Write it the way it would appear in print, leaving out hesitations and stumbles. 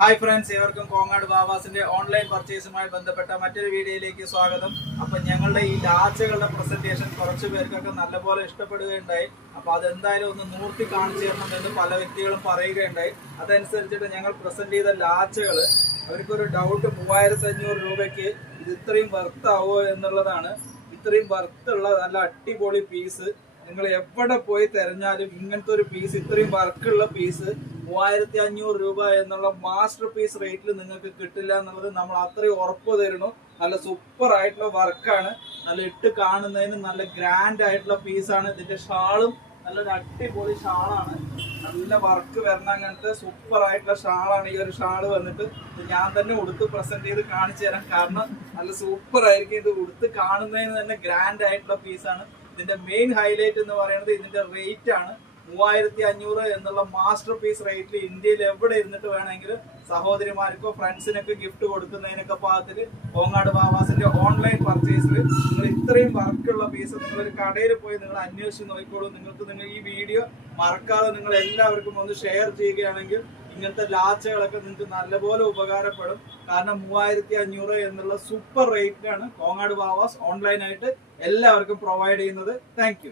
Hi friends, ഏവർക്കും Kongad ബാബാസിന്റെ online പർച്ചേസുമായി ബന്ധപ്പെട്ട മറ്റൊരു വീഡിയോയിലേക്ക് സ്വാഗതം. അപ്പൊ ഞങ്ങളുടെ ഈ ലാച്ചകളുടെ പ്രസന്റേഷൻ കുറച്ച് പേർക്കൊക്കെ നല്ലപോലെ ഇഷ്ടപ്പെടുകയുണ്ടായി. അപ്പൊ അതെന്തായാലും ഒന്ന് നൂർത്തി കാണിച്ചു തരണം എന്ന് പല വ്യക്തികളും പറയുകയുണ്ടായി. അതനുസരിച്ചിട്ട് ഞങ്ങൾ പ്രസന്റ് ചെയ്ത ലാച്ചകള് അവർക്കൊരു ഡൗട്ട്, 3500 രൂപയ്ക്ക് ഇത് ഇത്രയും വർത്താവോ എന്നുള്ളതാണ്. ഇത്രയും വർത്തുള്ള നല്ല അടിപൊളി പീസ് നിങ്ങൾ എവിടെ പോയി തെരഞ്ഞാലും ഇങ്ങനത്തെ ഒരു പീസ്, ഇത്രയും വർക്കുള്ള പീസ് 3500 രൂപ എന്നുള്ള മാസ്റ്റർ പീസ് റേറ്റിൽ നിങ്ങൾക്ക് കിട്ടില്ല എന്നുള്ളത് നമ്മൾ അത്രയും ഉറപ്പ് തരുന്നു. നല്ല സൂപ്പർ ആയിട്ടുള്ള വർക്കാണ്, നല്ല ഇട്ട് കാണുന്നതിന് നല്ല ഗ്രാൻഡ് ആയിട്ടുള്ള പീസാണ്. ഇതിന്റെ ഷാളും നല്ലൊരു അടിപൊളി ഷാളാണ്, നല്ല വർക്ക് വരുന്ന അങ്ങനത്തെ സൂപ്പർ ആയിട്ടുള്ള ഷാളാണ്. ഈ ഒരു ഷാള് വന്നിട്ട് ഞാൻ തന്നെ ഉടുത്ത് പ്രസന്റ് ചെയ്ത് കാണിച്ചു തരാം, കാരണം നല്ല സൂപ്പർ ആയിരിക്കും. ഇത് ഉടുത്ത് കാണുന്നതിന് തന്നെ ഗ്രാൻഡ് ആയിട്ടുള്ള പീസാണ്. ഇതിന്റെ മെയിൻ ഹൈലൈറ്റ് എന്ന് പറയുന്നത് ഇതിന്റെ റേറ്റ് ആണ്. 3500 എന്നുള്ള മാസ്റ്റർ പീസ് റേറ്റിൽ ഇന്ത്യയിൽ എവിടെ ഇരുന്നിട്ട് വേണമെങ്കിലും സഹോദരിമാർക്കോ ഫ്രണ്ട്സിനൊക്കെ ഗിഫ്റ്റ് കൊടുക്കുന്നതിനൊക്കെ പാകത്തിൽ കോങ്ങാട് ബാബാസിന്റെ ഓൺലൈൻ പർച്ചേസിൽ നിങ്ങൾ ഇത്രയും വർക്കുള്ള പീസ് നിങ്ങളൊരു കടയിൽ പോയി നിങ്ങൾ അന്വേഷിച്ച് നോക്കിക്കോളൂ. നിങ്ങൾ ഈ വീഡിയോ മറക്കാതെ നിങ്ങൾ എല്ലാവർക്കും ഒന്ന് ഷെയർ ചെയ്യുകയാണെങ്കിൽ ഇങ്ങനത്തെ ലാച്ചകളൊക്കെ നിങ്ങൾക്ക് നല്ലപോലെ ഉപകാരപ്പെടും. കാരണം 3500 എന്നുള്ള സൂപ്പർ റേറ്റിലാണ് കോങ്ങാട് ബാബാസ് ഓൺലൈനായിട്ട് എല്ലാവർക്കും പ്രൊവൈഡ് ചെയ്യുന്നത്. താങ്ക്